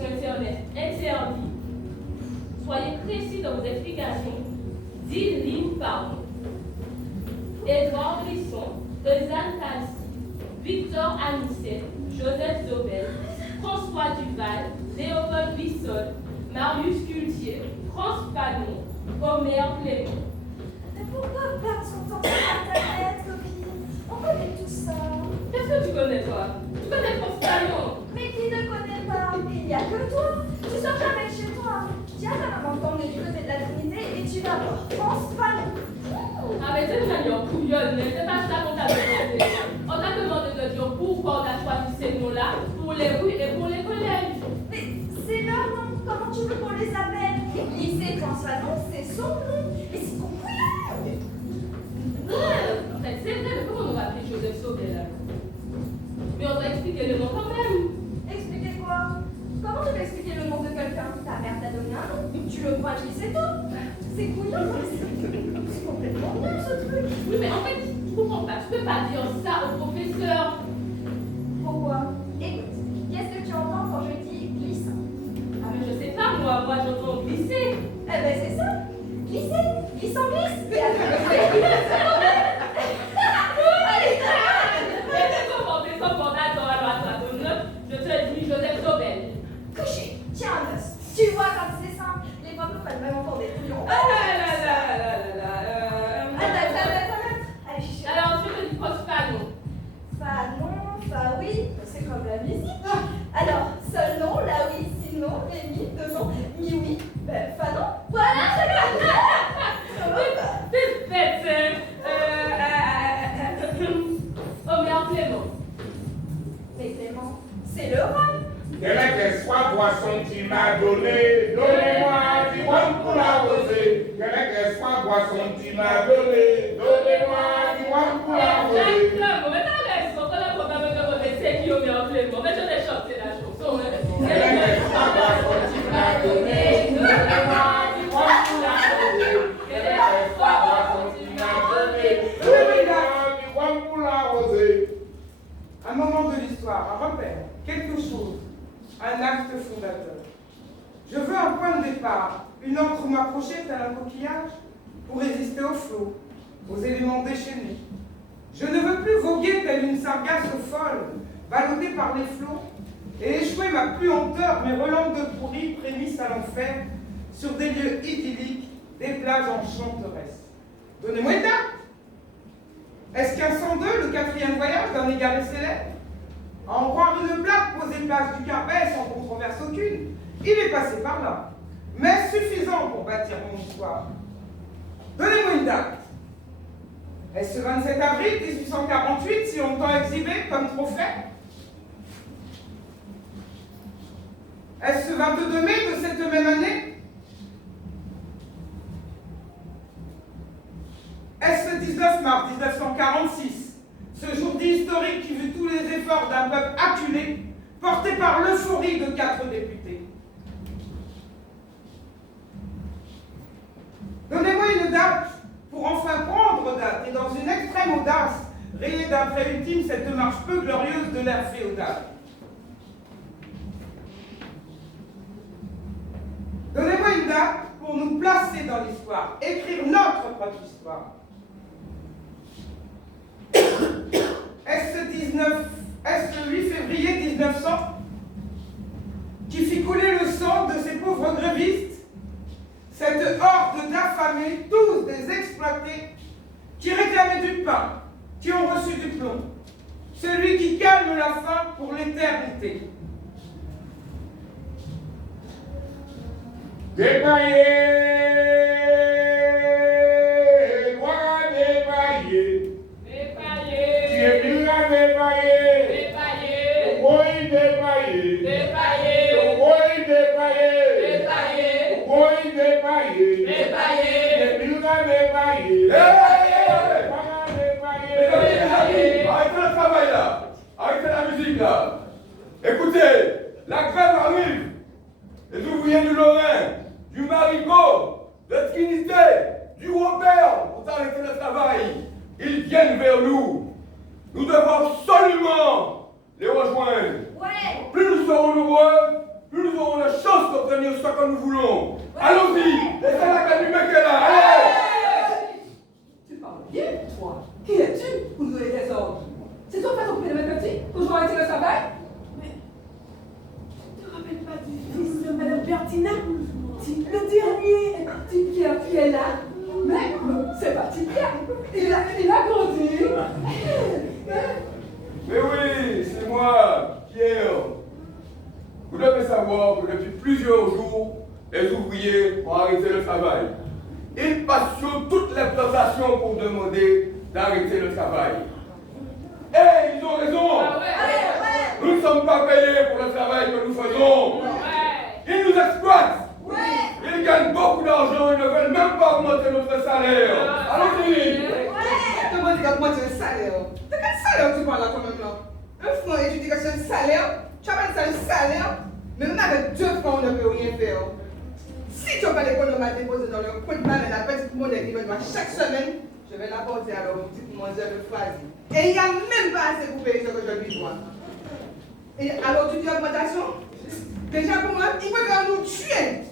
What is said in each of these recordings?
sur Internet interdit. Soyez précis dans vos explications. 10 lignes par mot. Édouard Brisson, Eusanne Palsy, Victor Anicet, Joseph Zobel, François Duval, Léopold Bissol, Marius Cultier, France Fanon, Omer Clément. Mais pourquoi perdre son temps sur Internet, copine? On connaît tout ça. Qu'est-ce que tu connais, toi? Tu connais France Fanon? Mais qui ne connaît pas? Il n'y a que toi. Tu sors jamais de chez toi. Tiens, ta maman t'emmener du côté de la Trinité et tu vas voir France Fanon. Ah, mais c'est une manière couillonne, mais c'est pas ça qu'on t'a demandé. On t'a demandé de dire pourquoi on a choisi ces noms-là pour les rues et pour les collèges. Mais c'est leur nom. Comment tu veux qu'on les appelle? Lycée France Fanon, c'est son nom. Et c'est ton couillon. En fait, c'est vrai, mais comment on va appeler Joseph Sauvé là? Mais on va expliquer le nom quand même. Expliquer quoi? Comment tu peux expliquer le nom de quelqu'un? Ta mère t'a donné un nom. Tu le crois, c'est tout. C'est couillon. C'est complètement nul ce truc. Oui, mais en fait, je comprends pas. Tu peux pas dire ça au professeur. Pourquoi? Écoute, qu'est-ce que tu entends quand je dis glissant? Ah, mais je sais pas, moi j'entends glisser. Eh ben c'est ça. Glisser. Glissant glisse. Et je te dis Joseph Sobel. couché. Tiens, noce. Tu vois comme c'est simple. Les femmes ne prennent vraiment pour des couillons. Allez, chichi. Alors, je te dis France Fanon. Fa oui, c'est comme la musique. Alors, seul nom, là oui, sinon, mais mi, deux noms, mi oui, ben, fa non. Voilà, C'est fait, Omer Clément. mais Clément, c'est le roi. Quelle est que soit boisson tu m'as donné, donnez-moi du rhum pour l'arroser. Quelle est que soit boisson tu m'as donné, donnez-moi du rhum pour l'arroser. Exactement, mais t'as raison, quand la programme me demandait c'est qui Omer Clément, mais je t'ai chanté la chanson. Quelle est que soit boisson tu m'as donné, donnez-moi du rhum pour l'arroser. Quelle est que soit boisson tu m'as donné, donnez-moi du rhum pour l'arroser. Un moment de l'histoire, un repère, quelque chose, un acte fondateur. Je veux un point de départ, une encre m'accrochée tel un coquillage pour résister au flot, aux éléments déchaînés. Je ne veux plus voguer telle une sargasse folle, ballottée par les flots, et échouer ma puanteur, mes relents de pourri prémissent à l'enfer, sur des lieux idylliques, des plages enchanteresses. Donnez-moi une date. Est-ce qu'un 102, le quatrième voyage d'un égaré célèbre? À en croire une plaque posée place du Carbet sans controverse aucune, il est passé par là, mais suffisant pour bâtir mon histoire. Donnez-moi une date. Est-ce ce 27 avril 1848, si longtemps exhibé comme trophée? Est-ce ce 22 mai de cette même année? Est-ce le 19 mars 1946, ce jour dit historique qui vit tous les efforts d'un peuple acculé, porté par l'euphorie de 4 députés? Donnez-moi une date pour enfin prendre date et dans une extrême audace, rayer d'un trait ultime cette marche peu glorieuse de l'ère féodale. Donnez-moi une date pour nous placer dans l'histoire, écrire notre propre histoire. Est-ce le 8 février 1900 qui fit couler le sang de ces pauvres grévistes, cette horde d'affamés, tous des exploités, qui réclamaient du pain, qui ont reçu du plomb, celui qui calme la faim pour l'éternité? Dépaillé, gloire dépaillé. Tu es bien dépaillé. Oui, dépaillé. Oui, dépaillé. Oui, dépaillé. Tu es bien dépaillé. Arrêtez le travail là. Arrêtez la musique là. Écoutez, la grève arrive. Les ouvriers du Lorrain, du Marigot, de Trinité, du Robert ont arrêté le travail. Ils viennent vers nous. Nous devons absolument les rejoindre. Ouais. Plus nous serons nombreux, plus nous aurons chance d'obtenir ce que nous voulons. Allons-y, laissez la canne mec là, allez! Tu parles bien, toi. Qui es-tu pour nous donner des ordres? C'est toi qui as occupé de mes petits, toujours arrêté le travail? Mais tu te rappelles pas du fils de Madame Bertina? Le dernier, Petit Pierre qui est là. Mais c'est pas Petit Pierre. Il a grandi. Mais oui, c'est moi, Pierre. Vous devez savoir que depuis plusieurs jours, les ouvriers ont arrêté le travail. Ils passent sur toutes les plantations pour demander d'arrêter le travail. Et ils ont raison. Nous ne sommes pas payés pour le travail que nous faisons. Ils nous exploitent. Ils gagnent beaucoup d'argent, ils ne veulent même pas augmenter notre salaire. Allons-y. Comment tu vas augmenter le salaire? De quel salaire tu parles là quand même là? Un franc et tu dis que c'est un salaire? Tu appelles ça un salaire? Mais même avec 2 francs, on ne peut rien faire. Si tu n'as pas d'économie à déposer dans le compte banque, la petite monnaie qui me doit chaque semaine, je vais l'apporter à leur petit manger de choisir. Et il n'y a même pas assez pour payer ce que je lui dois. Et alors tu dis augmentation? Déjà pour moi, ils peuvent nous tuer.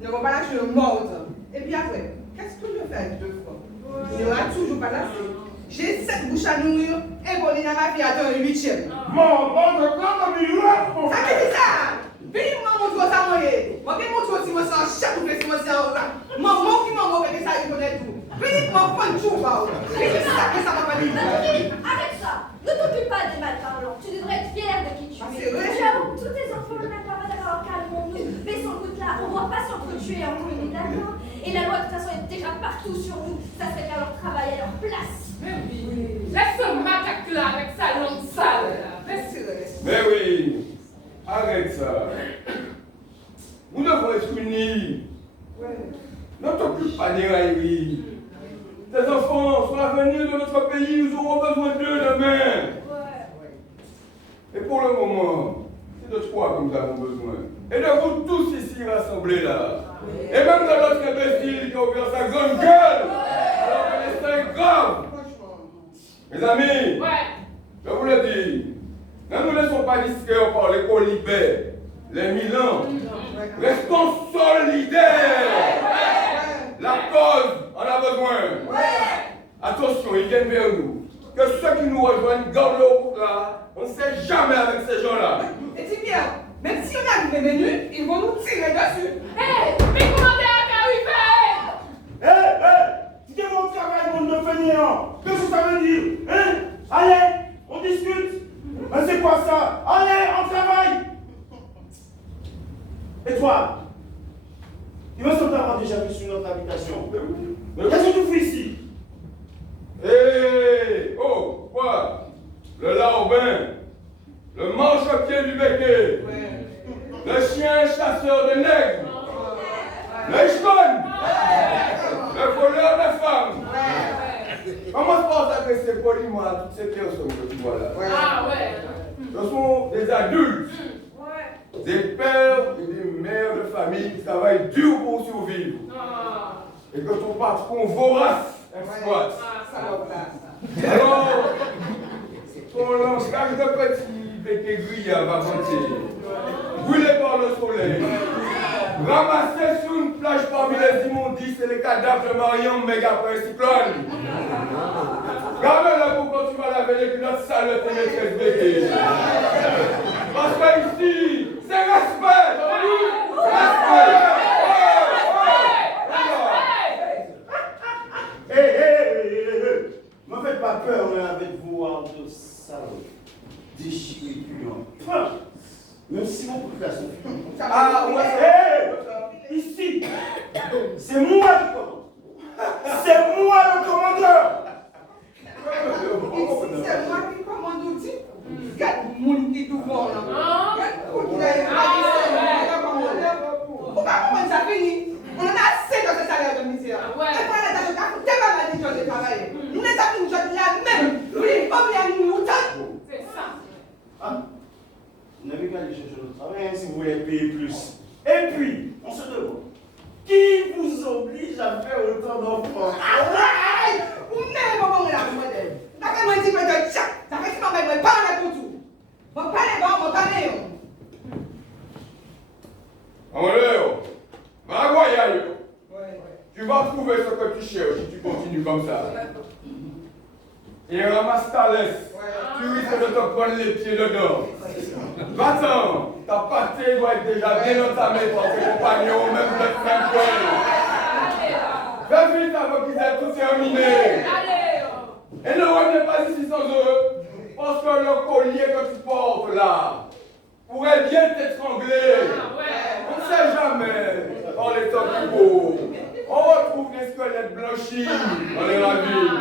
Ils ne vont pas lâcher le mordre. Et puis après, qu'est-ce que je fais avec 2 francs? Il n'y aura toujours pas assez. J'ai 7 bouches à nourrir et Pauline à ma fille attend le 8e. Bon, je prends comme il mon Ça qui dit ça? Venez moi montrer ça moi. Moi qui montre aussi moi ça chaque fois que moi ça là. Maman qui m'a montré que ça il connaît tout. Venez moi prendre tout là. C'est ça que ça va pas dire. arrête ça! Ne t'occupe pas des malparlants. Tu devrais être fier de qui tu es. C'est vrai. Tu as tous tes enfants le même pas d'accord, calmons-nous. Baissons le là. On ne doit pas s'entretuer en commun, d'accord? Et la loi de toute façon est déjà partout sur nous. Ça serait qu'à leur travail, à leur place. Mais oui. Laisse ce macaque là avec sa langue sale. C'est vrai. Mais oui, arrête ça. Nous devons être unis. Ne t'occupe pas des railleries. Tes enfants sont l'avenir de notre pays, nous aurons besoin d'eux demain. Et pour le moment, c'est de toi que nous avons besoin. Et de vous tous ici rassemblés là. Et même de notre imbécile qui a ouvert sa grande gueule. Alors que le destin est grave. Mes amis, je vous le dis, ne nous laissons pas distraire par les colibets, les Milans. Restons solidaires. La cause en a besoin. Attention, ils viennent vers nous. Que ceux qui nous rejoignent gardent leur route là. On ne sait jamais avec ces gens-là. Et dis bien, même si on a des menus, ils vont nous tirer dessus. Hé, mais comment t'es arrivé? Tu t'es mon travail, monde de fainéant. Qu'est-ce que ça veut dire? Hein? Allez, on discute. Mais c'est quoi ça? Allez, on travaille. Et toi? Il me semble avoir déjà vu sur notre habitation. Qu'est-ce que tu fais ici? Hé, oh, quoi? Le larbin, le manche-pied du béquet, le chien chasseur de nègres, le chicone, le voleur de femmes. Comment se passe d'agresser poliment à toutes ces personnes que tu vois là? Ah ouais. Ce sont des adultes, des pères et des mères de famille qui travaillent dur pour survivre. Et que ton patron vorace exploite. Alors, ton langage de petit béquet grillard va monter, brûlé par le soleil, ramassé sur une plage parmi les immondices et les cadavres de Mariam méga après un cyclone. Garde-le pour quand tu vas laver les culottes sales de tes maîtresses béquets. Parce que ici, c'est respect, t'as vu? Respect! Ne me faites pas peur avec vos armes de salauds, déchirés, puants. Même si vos populations sont Ah, ouais, ici, c'est moi qui commande. C'est moi le commandeur. Ici, c'est moi qui commande aussi. Regarde le monde qui est devant là. Regarde le monde qui est devant. Pourquoi comment ça finit? On en a assez de ce salaire de misère. Et pour les gens qui tellement mal dit de travailler. Nous les avons dit la même. Oui, comme il y a nous C'est ça. Ah, vous n'avez qu'à aller chercher le travail si vous voulez payer plus. Et puis, on se demande, qui vous oblige à faire autant d'enfants? Ou même maman là, modèle. T'as fait moi dire que ça fait que maman me parle pour tout. Moi parler bon, moi parler. trouver ce que tu cherches si tu continues comme ça. Et ramasse ta laisse. Tu risques de te prendre les pieds dedans. Va-t'en, ta partie doit être déjà bien entamée par tes compagnons, même le même point. Fais vite avant qu'ils aient tout terminé. Et ne reviens pas ici sans eux, parce que le collier que tu portes là pourrait bien t'étrangler. On ne sait jamais, dans les temps plus beaux, on retrouve des squelettes blanchis dans les ravines.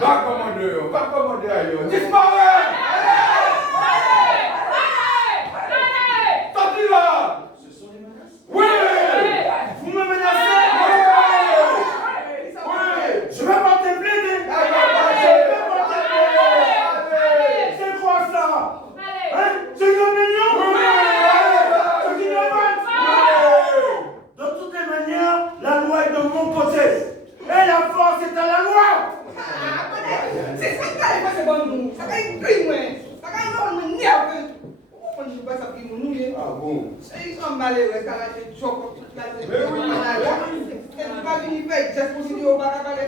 Va commander ailleurs. Disparais! Sortez là! Ce sont des menaces? Oui! Vous me menacez? Oui! Je vais porter plainte! C'est quoi ça? Hein? C'est une opinion? C'est une offense? De toutes les manières, la loi est de mon côté. Et la force est à la loi! C'est ça qui arrive, c'est bon nous. Ça qui brille moi. Ça qui nous nerveux. Pourquoi on ne joue pas ça qui nous nuit? Ah bon? Ils sont malheureux, ça va être choc toute la tête. Mais oui. C'est pas venu faire geste pour dire au barabara de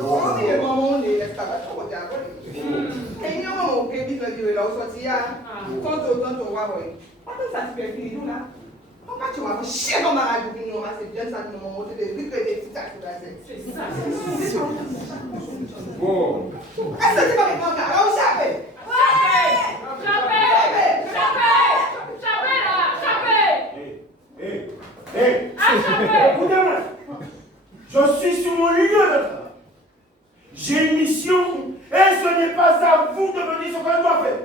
on dit maman on est l'esclavage au côté à côté. Et il y a un moment où il dit là au sorti tantôt on va voir. Quand ça se fait fini nous là. Pourquoi tu vas chier comme un radio qui nous ramasse bien ça nous monter des briques et des petits tacs sur la tête. C'est ça. Bon. Est-ce que tu vas me prendre là au chapé? Écoutez-moi, je suis sur mon lieu de travail. J'ai une mission et ce n'est pas à vous de me dire ce que je dois faire.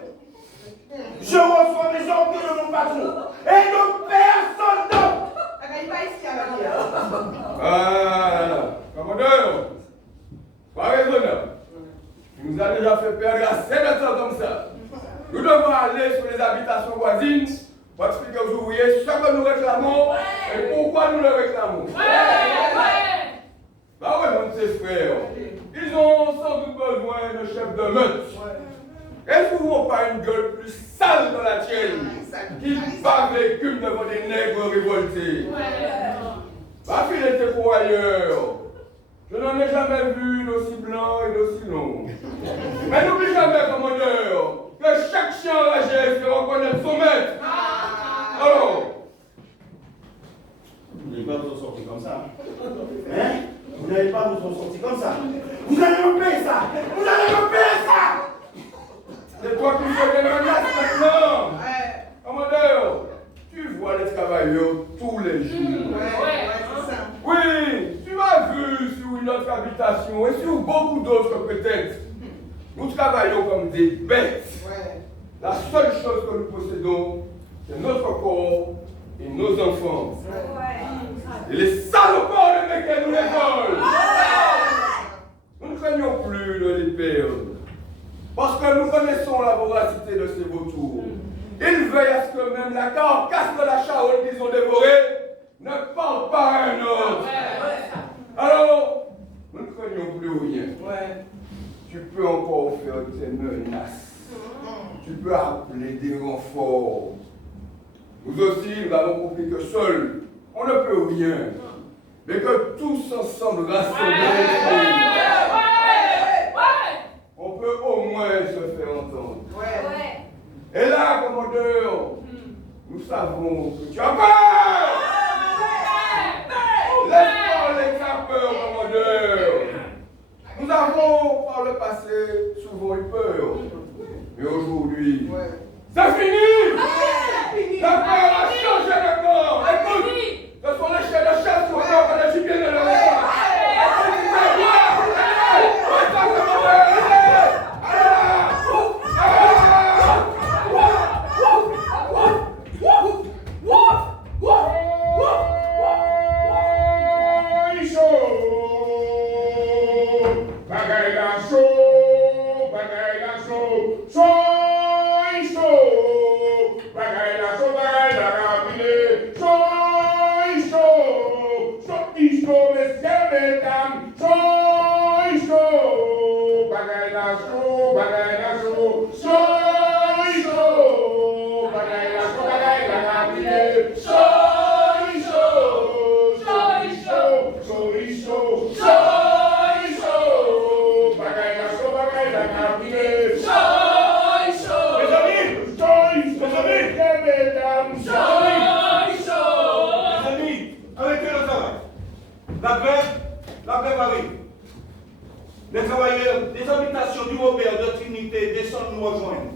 Je reçois mes ordres de mon patron et de personne d'autre. Ah, commandeur, pas raisonnable. Tu nous as déjà fait perdre assez de temps comme ça. Nous devons aller sur les habitations voisines pour expliquer aux ouvriers ce que nous réclamons et pourquoi nous le réclamons. Bah ouais, mon petit frère, ils ont sans doute besoin de chefs de meute. Est-ce que vous n'avez pas une gueule plus sale dans la tienne qui bave l'écume devant des nègres révoltés? Ma fille était pour ailleurs. Je n'en ai jamais vu d'aussi blanc et d'aussi long. Mais n'oublie jamais, commandeur, que chaque chien enragé se reconnaît son maître. Alors, Vous n'allez pas vous en sortir comme ça. Hein? Vous n'allez pas vous en sortir comme ça. Vous allez me payer ça. Vous allez me payer ça. c'est toi qui fais des menaces maintenant. Commandeur, tu vois les travailleurs tous les jours. C'est ça. Oui, tu m'as vu sur une autre habitation et sur beaucoup d'autres peut-être. Nous travaillons comme des bêtes. La seule chose que nous possédons, c'est notre corps et nos enfants. Et les salopards de lesquels nous les volons. Nous ne craignons plus de les perdre. Parce que nous connaissons la voracité de ces vautours. Ils veillent à ce que même la carcasse de la charogne qu'ils ont dévorée ne parle pas à un autre. Alors, nous ne craignons plus rien. Tu peux encore faire tes menaces. Tu peux appeler des renforts. Nous aussi, nous avons compris que seul, on ne peut rien. Mais que tous ensemble rassemblés, on peut au moins se faire entendre. Et là, commandeur, nous savons que tu as peur. Laisse parler ta peur, commandeur. Nous avons par le passé souvent eu peur. Mais aujourd'hui, c'est fini! Ta peur a changé de corps! Écoute, ce sont les chiens de chasse pour faire que tu viens de le repas! travailleurs des habitations du Robert de Trinité descendent nous rejoindre.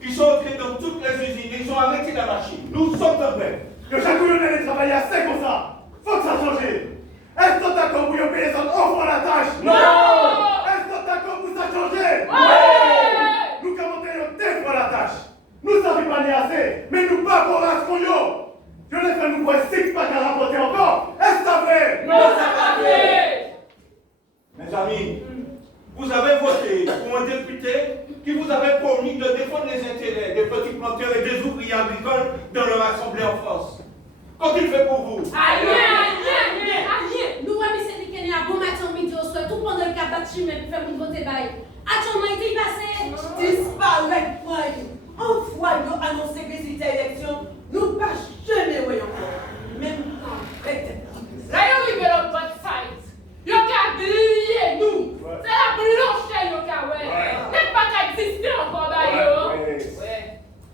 Ils sont entrés dans toutes les usines, ils ont arrêté la machine. Nous sommes en paix. Que chaque jour, on travailler assez comme ça. Faut que ça change. Est-ce que t'as compris pour payer son enfant la tâche? Non! Est-ce que t'as compris pour ça changer? Ouais! Nous commentons deux fois la tâche. Nous savons pas assez, mais nous pas pour la yo. Je ne fais nous voir six pas qu'à rapporter encore. Est-ce que ça fait? Non, ça va fait! Mes amis, vous avez voté pour un député qui vous avait promis de défendre les intérêts des petits planteurs et des ouvriers agricoles dans leur assemblée en France. Qu'ont-il fait pour vous? Nous, amis syndicats, à bon matin, midi au soir, tout pendant le cap battu, mais pour faire mon vote bail. Actuellement, il est passé. Disparaître, moi. En fois, nous annoncer que c'était élection, nous pas jamais voyons encore. Même quand, Là, il y a l'autre bonne fight. Il y a qu'à griller nous. C'est la blanche, il y a qu'à n'est pas qu'à exister encore d'ailleurs. Ouais.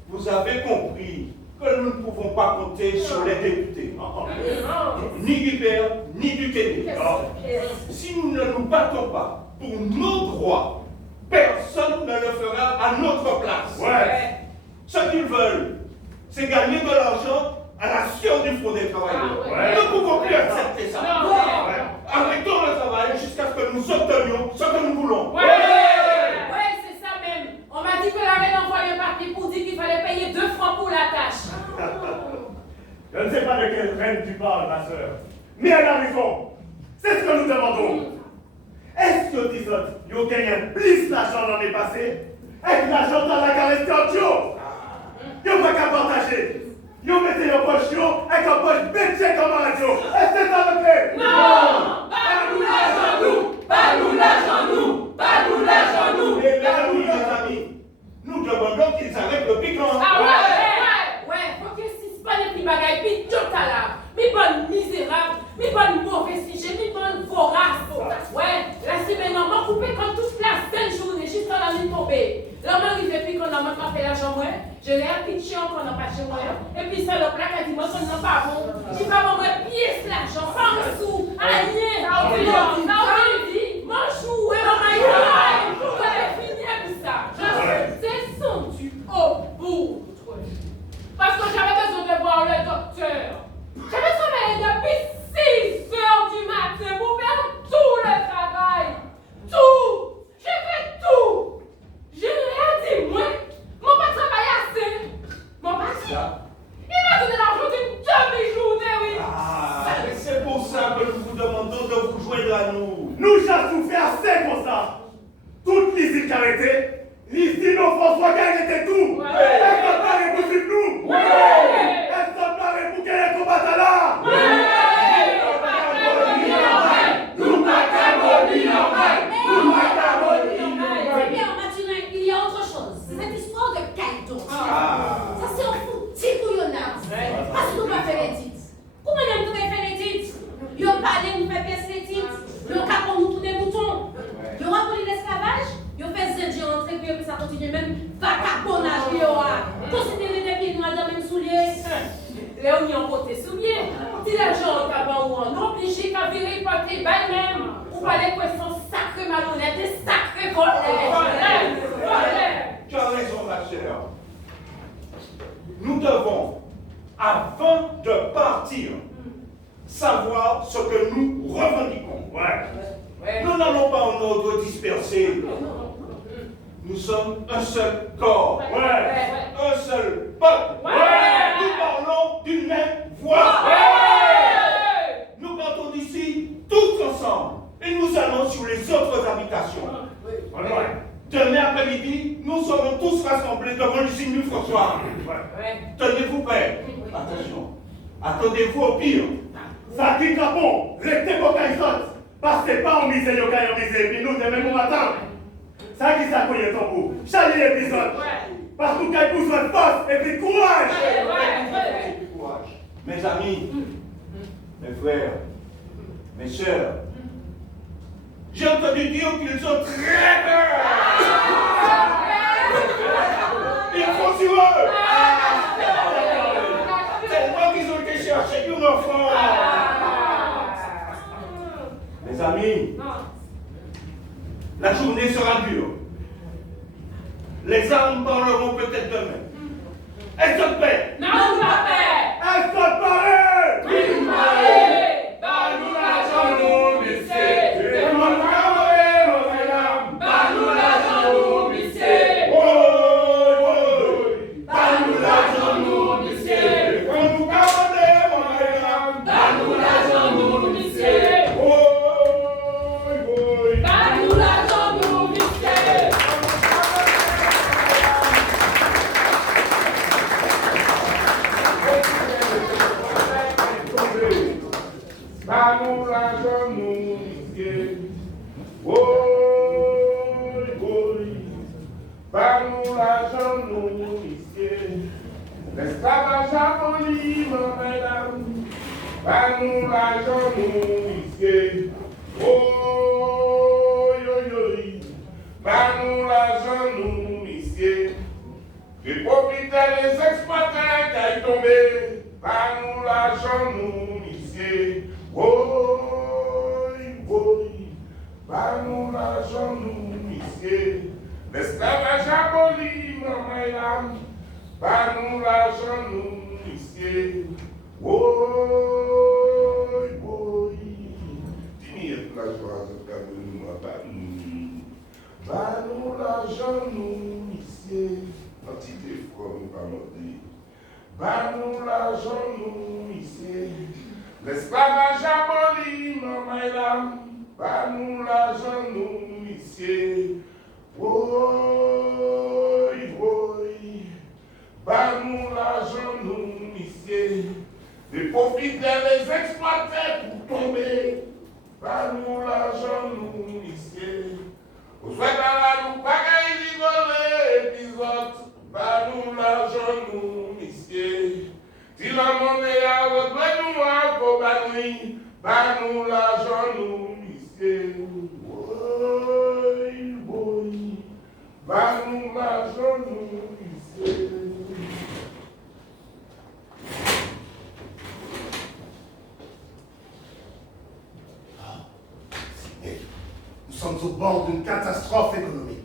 Vous avez compris que nous ne pouvons pas compter sur les députés. Ni du Père, ni du Québec. Si nous ne nous battons pas pour nos droits, personne ne le fera à notre place. Ce qu'ils veulent, c'est gagner de l'argent à la sueur du front des travailleurs. Nous ne pouvons plus accepter ça. Arrêtons le travail jusqu'à ce que nous obtenions ce que nous voulons. Ouais, c'est ça même. On m'a dit que la reine envoyé un papier pour dire qu'il fallait payer 2 francs pour la tâche. Je ne sais pas de quelle reine tu parles, ma soeur. Mais elle a raison. C'est ce que nous demandons. Est-ce que tu as gagné plus d'argent l'année passée et que l'argent dans la caresse Tio? Ils n'ont pas qu'à partager. Ils ont mis leur poche et leur poche bêtée comme un radio. Est-ce que c'est ça le fait? Non! Pas-nous l'argent nous! Pas-nous l'argent nous! Pas-nous l'argent nous! Et là, oui, mes amis, nous demandons qu'ils arrêtent le piquant. Ah ouais, faut qu'ils s'y pas les petits bagailles, puis tout à l'heure. Mi bonne misérable, mi bonne mauvais sujet, mi bonne vorace. Ouais, la semaine, on m'a coupé comme toute la belle journée, juste dans la nuit tombée. L'homme arrive puis qu'on a même pas fait l'argent, moi. Je l'ai pitché qu'on n'a pas chez moi. Et puis c'est le plat qui a dit, moi, qu'on n'a pas bon. Il va m'envoyer pièce l'argent, pas un sou, rien. Ça a dit, mange chou, et maman, vous allez finir avec ça. Je descendu au bout. Parce que j'avais besoin de voir le docteur. J'avais travaillé depuis 6 heures du matin pour faire tout le travail. Tout. J'ai fait tout. J'ai rien dit, moi. Mon pas travaillé assez. Mon pas dit. Il m'a donné l'argent d'une demi-journée, oui. Et c'est pour ça que nous vous demandons de vous joindre à nous. Nous avons fait assez pour ça. Toutes les îles qui arrêtaient, les îles au François qui arrêtaient tout. Est-ce que ça paraît pour nous? Est-ce que ça paraît pour qu'elle est combattante là? C'est bien, Mathurin, il y a autre chose. C'est cette histoire de Caïton. Ça, c'est un fou petit couillonnard. Parce que nous pas fait les titres. Comment nous pas fait les titres? Ils ont parlé, nous fait pièce les titres. Ils ont capé nous tous des moutons. Ils ont aboli l'esclavage. Ils ont fait zédi rentrer, puis ça continue même vagabondage. Ils ont considéré des pieds noirs dans le même soulier. Là, on y a un côté soulier. Si l'argent est pas bon, on est obligé qu'à virer par tes balles même. Ou pas les questions sacrées malhonnêtes et sacrées volets. Tu as raison, ma chère. Nous devons, avant de partir, savoir ce que nous revendiquons. Nous n'allons pas en ordre dispersé. Nous sommes un seul corps, un seul peuple. Nous parlons d'une même voix. Nous partons d'ici tous ensemble et nous allons sur les autres habitations. Demain après-midi, nous serons tous rassemblés devant l'usine du François. Tenez-vous prêts. Attention, attendez-vous au pire. Ça qui capon, restez pour qu'elle saute. Passez pas en misère, yo en misère, puis nous demain au matin. Ça qui s'accogne ton bout. Chaque épisode. Parce que qu'elle pousse votre force et puis courage. Mes amis, mes frères, mes sœurs, j'ai entendu dire qu'ils ont très peur. Ils font sur eux. Tellement qu'ils ont été chercher un enfant. Mes amis, La journée sera dure. Les armes parleront peut-être demain. Est-ce que paix? Non, pas paix. Est-ce que paix? Oui, nous parler. Nous l'argent nous lycée. Et mon camarade, mon madame. Nous l'argent nous lycée. Nous l'argent nous lycée. Et mon camarade, mon madame. Nous l'argent nous lycée. Nous l'argent nous lycée. Nous l'argent nous lycée. Nous l'argent nous lycée. L'esclavage aboli, mon madame. Nous l'argent nous lycée. Nous l'argent nous lycée. Les propriétaires, les exploitants qui aillent tomber. Nous l'argent nous lycée. Nous l'argent nous lycée. L'esclavage aboli, mon madame. Nous l'argent nous lycée. Dis-moi la joie de nous l'argent nous lycée. Quantité froid nous pas mentir. Nous l'argent nous lycée. L'esclavage aboli, mon madame. Nous l'argent nous lycée. Nous l'argent nous lycée. Les propriétaires, les exploitants pour tomber. Nous l'argent nous lycée. Au soit dans la loupe, bagaille rigoler, épisode. Nous l'argent nous lycée. Si la monnaie a repris nous à Bobanoui. Nous l'argent nous lycée. Nous l'argent nous lycée. Nous sommes au bord d'une catastrophe économique.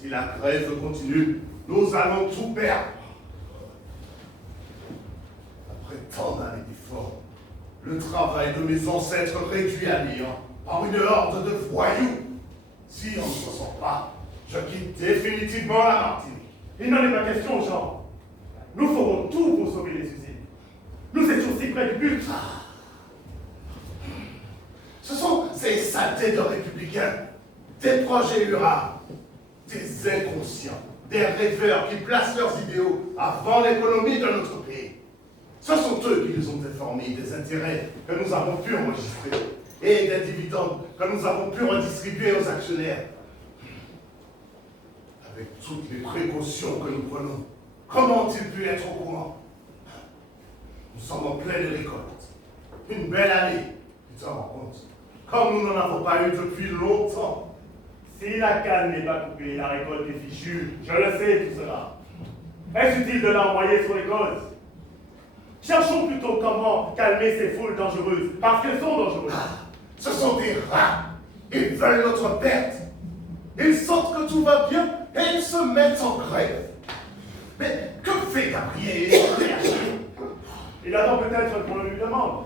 Si la grève continue, nous allons tout perdre. Après tant d'années d'efforts, le travail de mes ancêtres réduit à néant par une horde de voyous. Si on ne s'en sort pas, je quitte définitivement la Martinique. Il n'en est pas question, Jean. Nous ferons tout pour sauver les usines. Nous étions si près du but. Ce sont ces saletés de républicains, des projets hurrahs, des inconscients, des rêveurs qui placent leurs idéaux avant l'économie de notre pays. Ce sont eux qui nous ont informés des intérêts que nous avons pu enregistrer et des dividendes que nous avons pu redistribuer aux actionnaires. Avec toutes les précautions que nous prenons, comment ont-ils pu être au courant? Nous sommes en pleine récolte. Une belle année, tu t'en rends compte? Comme nous n'en avons pas eu depuis longtemps. Si la canne n'est pas coupée, la récolte est fichue. Je le sais, tout cela. Est-ce utile de l'envoyer sur les causes? Cherchons plutôt comment calmer ces foules dangereuses, parce qu'elles sont dangereuses. Ce sont des rats. Ils veulent notre perte. Ils sentent que tout va bien et ils se mettent en grève. Mais que fait Gabriel? Il attend peut-être qu'on le lui demande.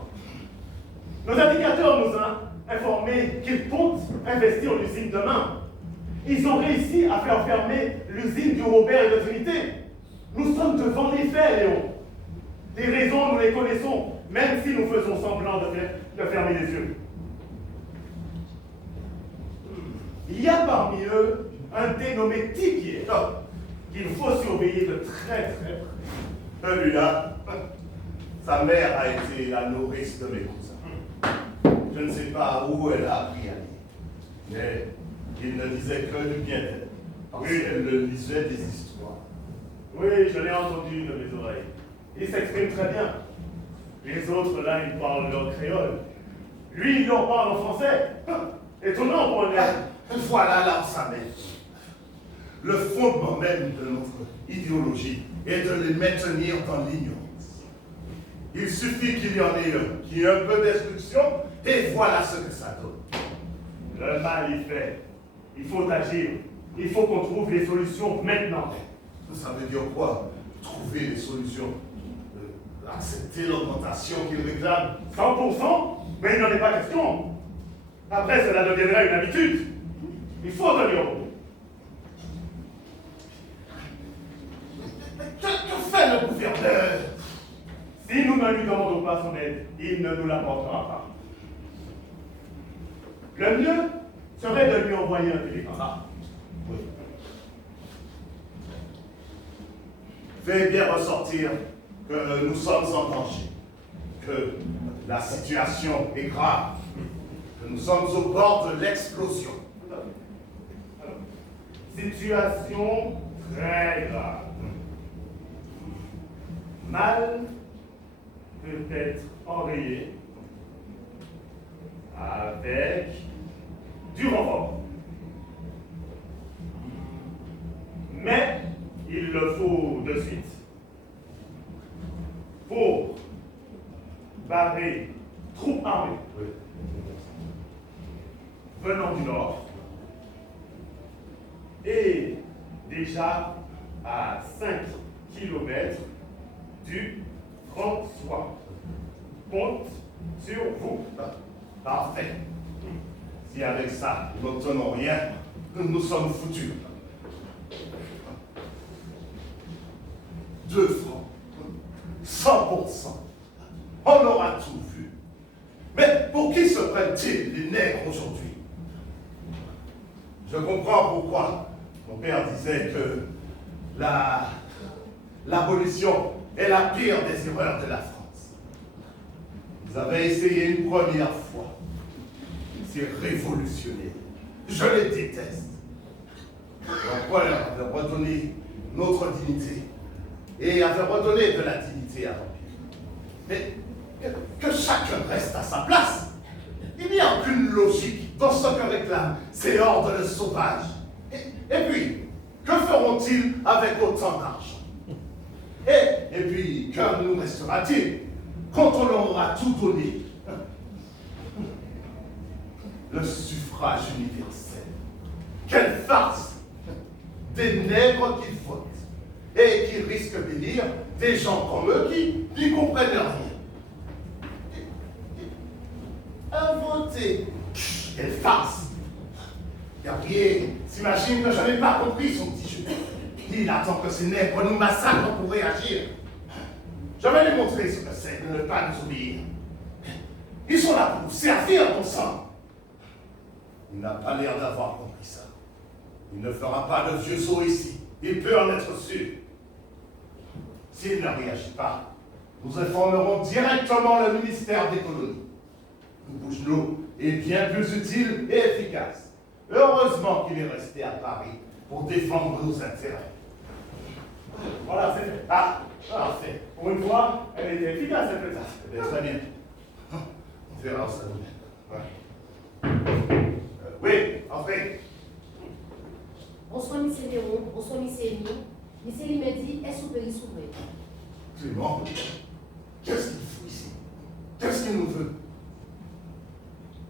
Nos indicateurs nous ont informé qu'ils comptent investir l'usine demain. Ils ont réussi à faire fermer l'usine du Robert et de Trinité. Nous sommes devant les faits, Léon. Les raisons, nous les connaissons, même si nous faisons semblant de fermer les yeux. Il y a parmi eux un dénommé Tiquier, qu'il faut surveiller de très près. Celui-là, sa mère a été la nourrice de mes cousins. Je ne sais pas où elle a appris à lire, mais il ne disait que du bien d'elle, parce qu'elle le lisait des histoires. Oui, je l'ai entendu de mes oreilles. Il s'exprime très bien. Les autres, là, ils parlent leur créole. Lui, il leur parle en français. Étonnant pour un air. Voilà là où ça mène. Le fondement même de notre idéologie est de les maintenir dans l'ignorance. Il suffit qu'il y en ait un qui ait un peu d'instruction, et voilà ce que ça donne. Le mal est fait. Il faut agir. Il faut qu'on trouve les solutions maintenant. Ça veut dire quoi? Trouver des solutions? Accepter l'augmentation qu'ils réclament? 100%? Mais il n'en est pas question. Après, cela deviendra une habitude. Il faut tenir bon. Que fait le gouverneur? Si nous ne lui demandons pas son aide, il ne nous l'apportera pas. Le mieux serait de lui envoyer un télégramme. Ah, oui. Fais bien ressortir que nous sommes en danger, que la situation est grave, que nous sommes au bord de l'explosion. Situation très grave. Mal peut être enrayé avec du renfort. Mais il le faut de suite pour barrer troupes armées venant du nord et déjà à 5 km du François. Compte sur vous. Parfait. Si avec ça, nous n'obtenons rien, nous sommes foutus. 2 francs. 100%. On aura tout vu. Mais pour qui se prennent-ils les nègres aujourd'hui? Je comprends pourquoi mon père disait que l'abolition est la pire des erreurs de la France. Ils avaient essayé une première fois. C'est révolutionnaire. Je les déteste. L'empereur avait redonné notre dignité et avait redonné de la dignité à l'Empire. Mais que chacun reste à sa place. Il n'y a aucune logique dans ce que réclament ces hordes de sauvages. Et puis, que feront-ils avec autant d'argent? Et puis, que nous restera-t-il quand on leur aura tout donné? Le suffrage universel. Quelle farce! Des nègres qui votent et qui risquent d'élire des gens comme eux qui n'y comprennent rien. À voter. Quelle farce! Gabriel s'imagine que je n'ai pas compris son petit jeu. Il attend que ces nègres nous massacrent pour réagir. Je vais lui montrer ce que c'est de ne pas nous obéir. Ils sont là pour nous servir, bon sang. Il n'a pas l'air d'avoir compris ça. Il ne fera pas de vieux saut ici. Il peut en être sûr. S'il ne réagit pas, nous informerons directement le ministère des colonies. Bougenot est bien plus utile et efficace. Heureusement qu'il est resté à Paris pour défendre nos intérêts. Voilà, c'est fait. Ah, parfait. Pour une fois, elle était efficace, cette méthode. Eh bien, très bien. On verra où ça nous mène. Oui, entrez. Bonsoir, M. Léon. Bonsoir, M. Amy. M. Limedi, est-ce que vous pouvez s'ouvrir? Clément, qu'est-ce qu'il fout ici? Qu'est-ce qu'il nous veut?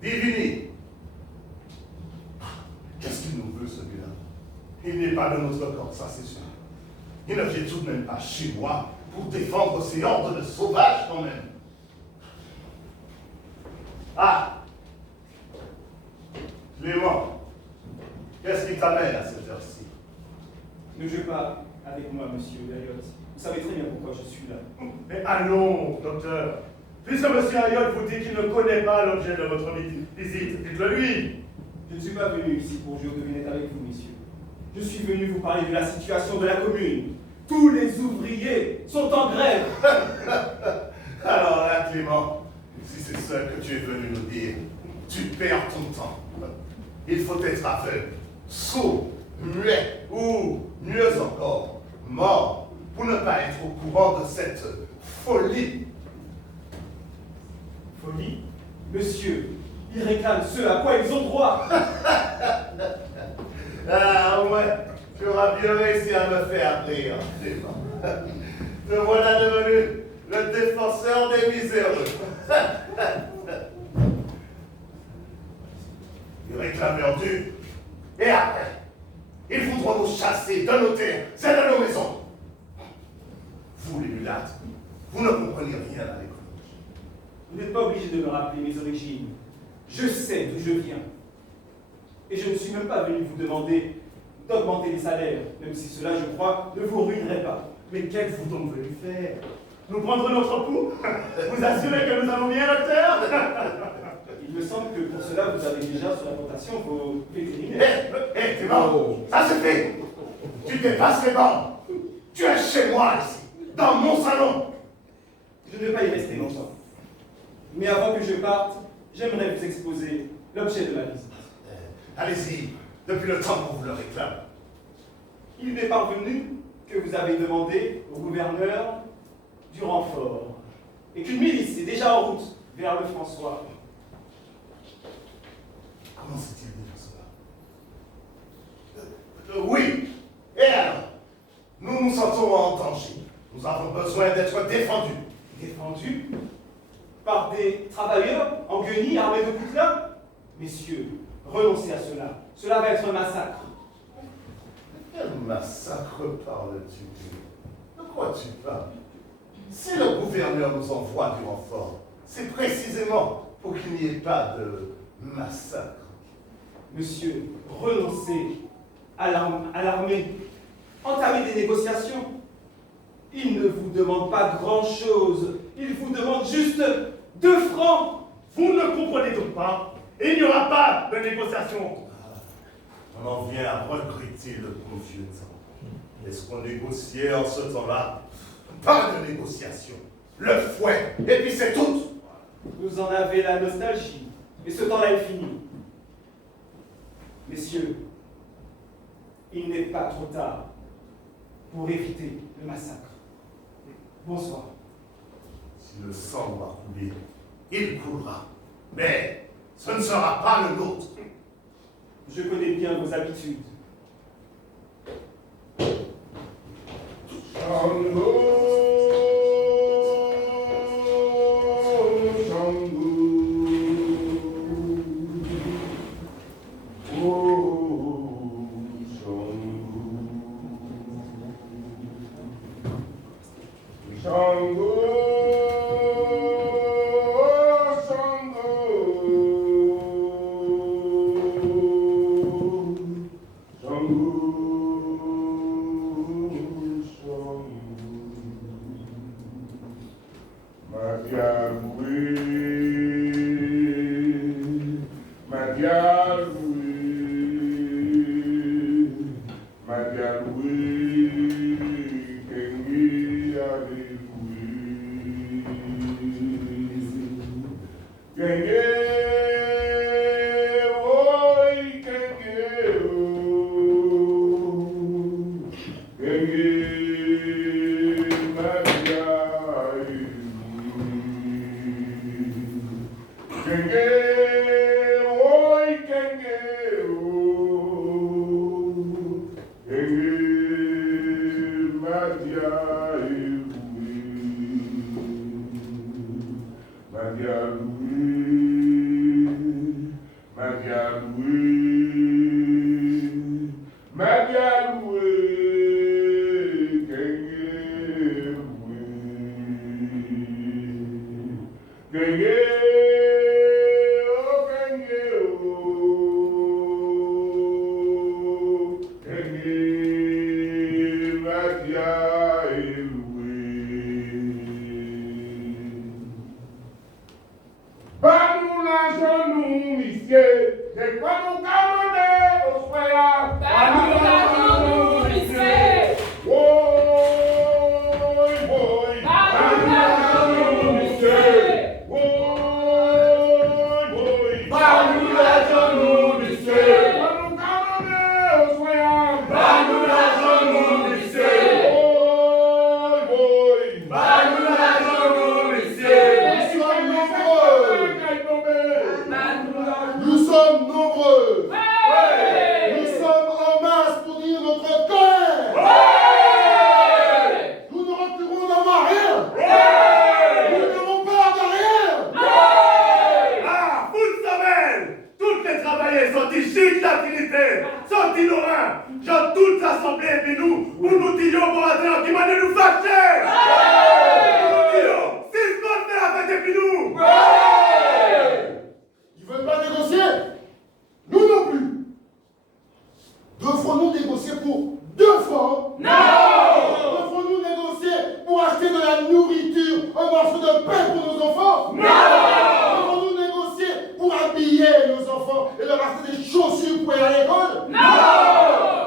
Divini. Qu'est-ce qu'il nous veut, celui-là? Il n'est pas de notre corps, ça c'est sûr. Il ne vient tout de même pas chez moi pour défendre ces hordes de sauvages, quand même. Ah! Clément, qu'est-ce qui t'amène à cette heure-ci? Ne jouez pas avec moi, monsieur Elliot. Vous savez très bien pourquoi je suis là. Mais allons, docteur. Puisque M. Elliot vous dit qu'il ne connaît pas l'objet de votre visite, dites-le lui. Je ne suis pas venu ici pour jouer aux devinettes avec vous, messieurs. Je suis venu vous parler de la situation de la commune. Tous les ouvriers sont en grève. Alors là, Clément, si c'est ça que tu es venu nous dire, tu perds ton temps. Il faut être aveugle, sourd, muet ou, mieux encore, mort pour ne pas être au courant de cette folie. Folie? Monsieur, ils réclament ce à quoi ils ont droit. Ah ouais, tu auras bien réussi à me faire rire, Clément. Te voilà devenu le défenseur des miséreux. Il réclame leur dû. Et à passer de nos terres et de nos maisons. Vous, les mulattes, vous ne comprenez rien à l'écologie. Vous n'êtes pas obligé de me rappeler mes origines. Je sais d'où je viens. Et je ne suis même pas venu vous demander d'augmenter les salaires, même si cela, je crois, ne vous ruinerait pas. Mais qu'êtes-vous donc venu faire? Nous prendre notre pouls? Vous assurez que nous allons bien, docteur? Il me semble que pour cela, vous avez déjà sur la plantation vos vétérinaires. T'es bon, ça c'est fait. Tu dépasses les bancs. Tu es chez moi ici, dans mon salon. Je ne vais pas y rester longtemps. Mais avant que je parte, j'aimerais vous exposer l'objet de ma visite. Allez-y, depuis le temps qu'on vous le réclame. Il m'est parvenu que vous avez demandé au gouverneur du renfort et qu'une milice est déjà en route vers le François. Comment s'est-il déjà cela? Oui. Et alors? Nous nous sentons en danger. Nous avons besoin d'être défendus. Défendus par des travailleurs en guenilles armés de coutelas? Messieurs, renoncez à cela. Cela va être un massacre. Quel massacre parles-tu? De quoi tu parles? Si le gouverneur nous envoie du renfort, c'est précisément pour qu'il n'y ait pas de massacre. Monsieur, renoncez à l'armée. Entamez des négociations. Il ne vous demande pas grand-chose. Il vous demande juste 2 francs. Vous ne comprenez donc pas? Il n'y aura pas de négociation. On en vient à regretter le bon vieux temps. Est-ce qu'on négociait en ce temps-là? Pas de négociation. Le fouet, et puis c'est tout. Vous en avez la nostalgie. Mais ce temps-là est fini. Messieurs, il n'est pas trop tard pour éviter le massacre. Bonsoir. Si le sang doit couler, il coulera. Mais ce ne sera pas le nôtre. Je connais bien vos habitudes. morceau de pain pour nos enfants? Non! Devons-nous négocier pour habiller nos enfants et leur acheter des chaussures pour aller à l'école? Non!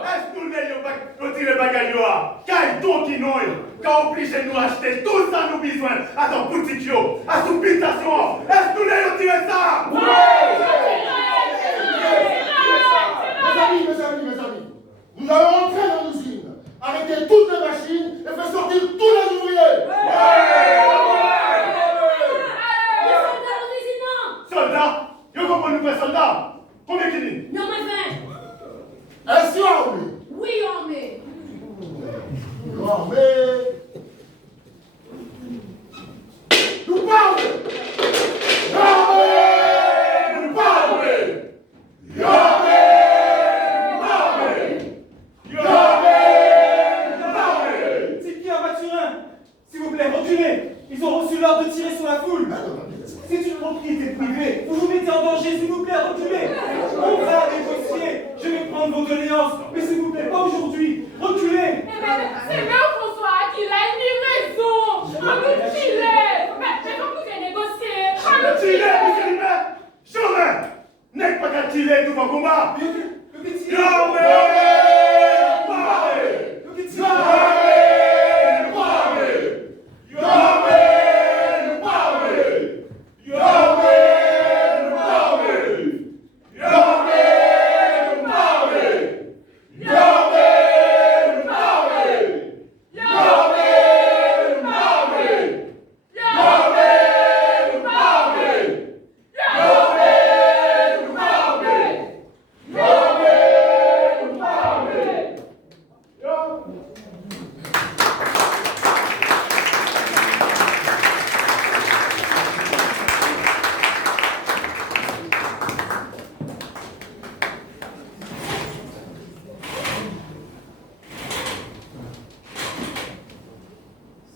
Est-ce que nous allons tirer bagaille là? Quel don qui nous quand obligé de nous acheter tout ça nous besoin à ton boutique yo, à son habitation? Est-ce que nous allons tirer ça? Oui! Mes amis, nous allons entrer dans l'usine, arrêter toutes les machines et faire sortir tous les ouvriers. Les soldats dans l'usine, non! Soldats? Yo comment nous faire soldats? Combien qui dit? Non, mais fin! Est-ce armé? Oui, armé! Armé! Nous parlons! Nous parlons! Pierre Mathurin, s'il vous plaît, reculez. Ils ont reçu l'ordre de tirer sur la foule. C'est une propriété privée. Vous vous mettez en danger, s'il vous plaît, reculez. On va négocier. Je vais prendre vos doléances. Mais s'il vous plaît, pas aujourd'hui. Reculez. C'est bien François qu'il a une raison. On nous tirait. Mais comment vous avez négocié? On nous Tirer, tirait. monsieur Libert? Jamais! N'est pas qu'à tirer tout mon combat!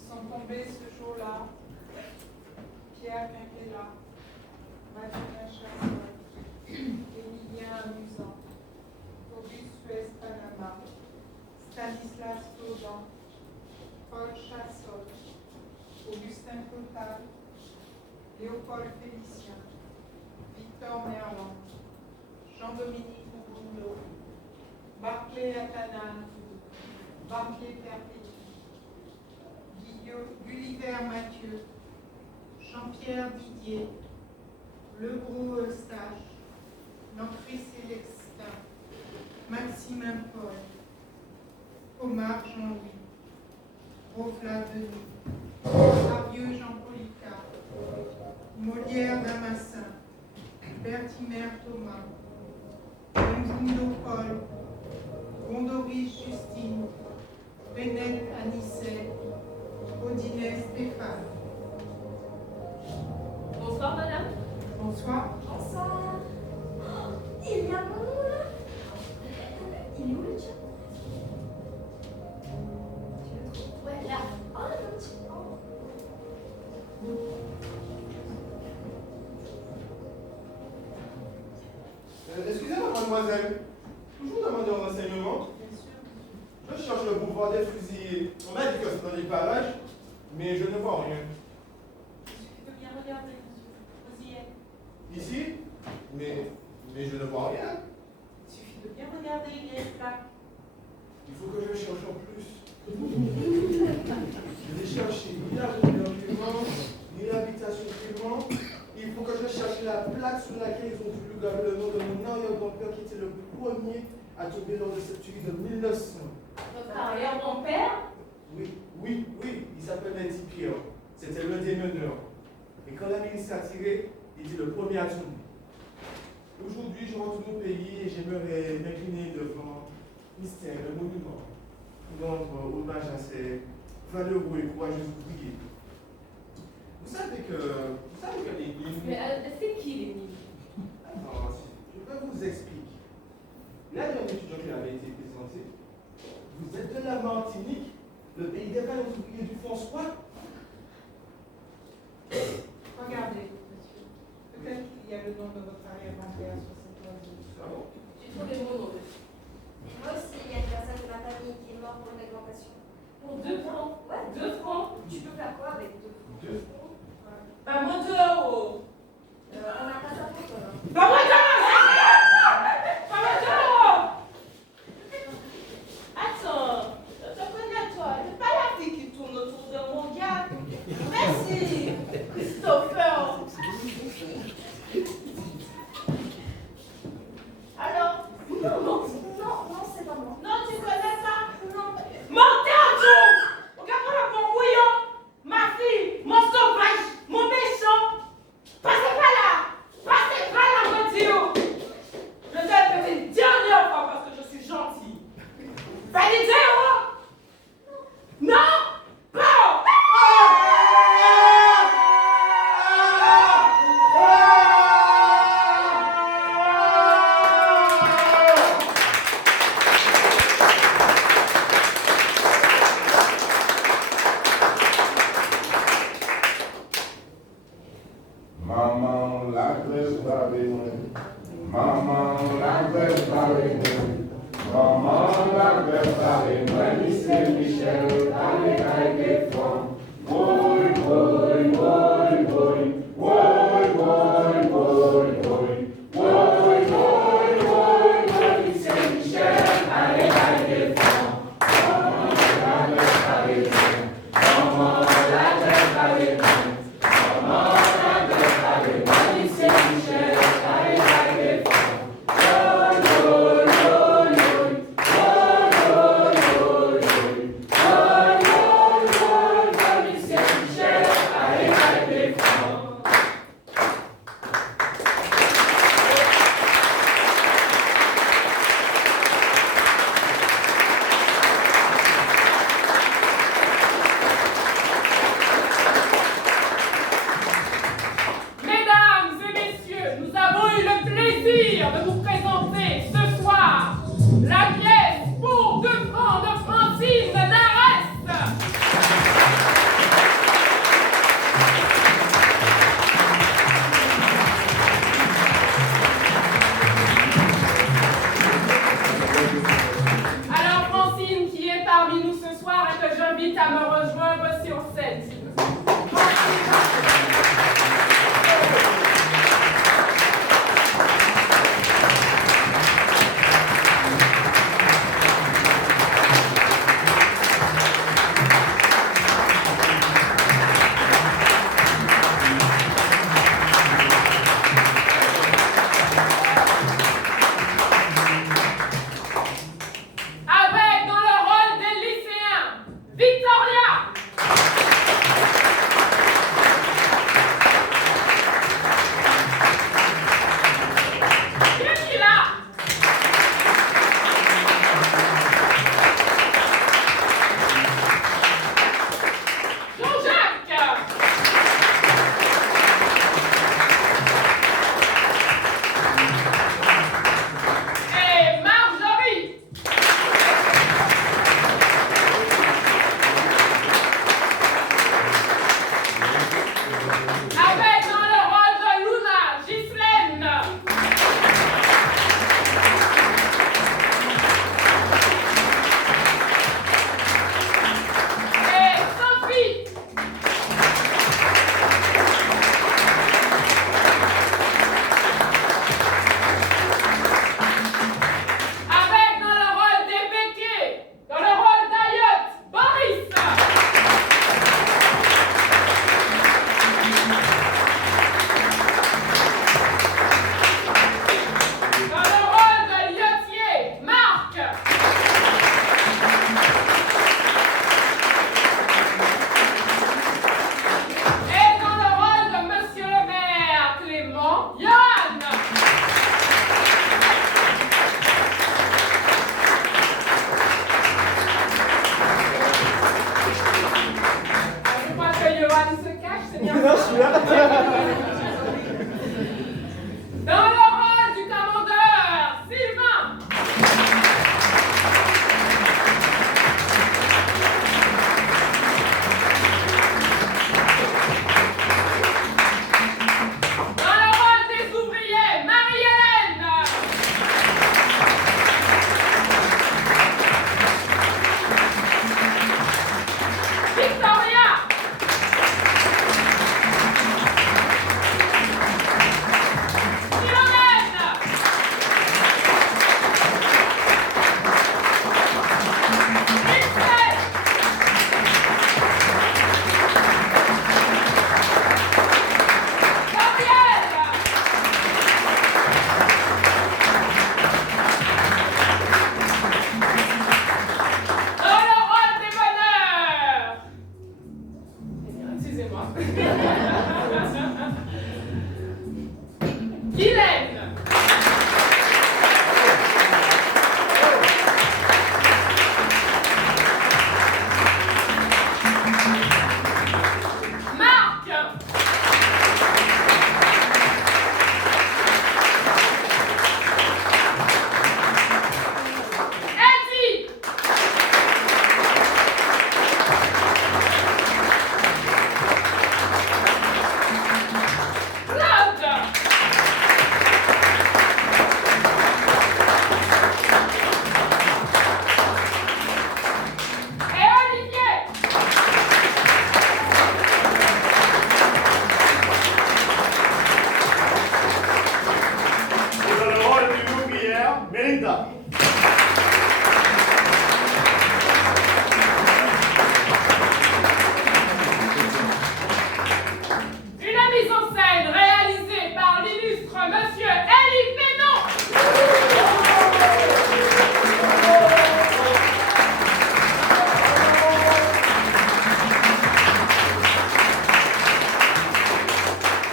Sont tombés ce jour-là Pierre Quinquela, Mathurin Chassol, Émilien Amusant, Auguste Suez Panama, Stanislas Claudan, Paul Chassol, Augustin Cotal, Léopold Félicien, Victor Merland, Jean-Dominique Mourouneau, Barclay Atanan, Barclay Perpétue, Gulliver Mathieu, Jean-Pierre Didier, Legros Eustache, Lancry Célestin, Maximin Paul, Omar Jean-Louis, Rofla Denis, Arieux Jean Policar, Molière Damassin, Bertimer Thomas, Mbundo Paul, Gondoris Justine, Renette Anisset, Audinet Stéphane. Bonsoir, madame. Bonsoir. Bonsoir. Oh, il y a mon nom là. Il est où le tien? Tu le trouves? Ouais, là. Oh, le petit. Oh. Excusez-moi, mademoiselle. Toujours demander un renseignement. Je cherche le boulevard des fusillés. On m'a dit que c'est dans les parages, mais je ne vois rien. Je peux bien regarder, monsieur. Vous y êtes. Ici? Mais je ne vois rien. Il suffit de bien regarder, il y a une plaque. Il faut que je cherche en plus. Je vais chercher ni la gouvernement, ni l'habitation privée. Il faut que je cherche la plaque sur laquelle ils ont voulu graver le nom de mon arrière-grand-père qui était le premier à tomber lors de cette tuerie de 1900. Votre arrière-grand-père? Oui, il s'appelait Pierre. C'était l'un des meneurs. Et quand la milice a tiré, il était le premier à tomber. Aujourd'hui, je retourne au pays et j'aimerais m'incliner devant mystère, le monument, pour rendre hommage à ces valeureux et courageux ouvriers. Vous savez que l'Église... Mais c'est qui l'énigme? Alors, je vais vous expliquer. La dernière étudiant qui avait été présentée, vous êtes de la Martinique, le pays des valeureux ouvriers du François. Regardez, monsieur. Peut-être qu'il y a le nom de votre arrière-grand-père sur cette oiseau. Ah bon? J'ai trouvé mon nom, monsieur. Et moi aussi, il y a une personne de ma famille qui est morte pour une augmentation. Pour 2 francs? Ouais. 2 francs? Tu peux faire quoi Maman, la grève va venir. Maman, la grève va venir. Maman, la grève va venir. Lycée Michel, allez, allez, défend. Boy, boy, boy, boy. Boy, boy, boy, boy. Boy, boy, boy, boy. Lycée Michel, allez, allez, défend. Maman, la grève va venir. Maman, la grève va venir. Maman, la grève va venir. Lycée Michel, allez, allez, défend. Mesdames et messieurs, nous avons eu le plaisir de vous présenter ce soir la pièce Pour 2 francs de Francine Narès. Alors Francine, qui est parmi nous ce soir et que j'invite à me rejoindre sur scène, s'il vous plaît. Avec dans le rôle des lycéens, Victoria. Camilla. Jean-Jacques. Et Marjorie. Avec dans le rôle de Luna, Ghislaine. Et Sophie. Avec dans le rôle des béquets, dans le rôle d'Ayotte, Boris. Dans le rôle de Liotier, Marc. Et dans le rôle de Monsieur le maire, Clément, Johan. Je crois que Johan se cache, c'est bien. Non, je suis là. Dans le rôle du commandeur, Sylvain. Dans le rôle des ouvriers, Marie-Hélène. Victoria. Philomène. Michel. Gabriel. Dans le rôle des bonheurs. Excusez-moi.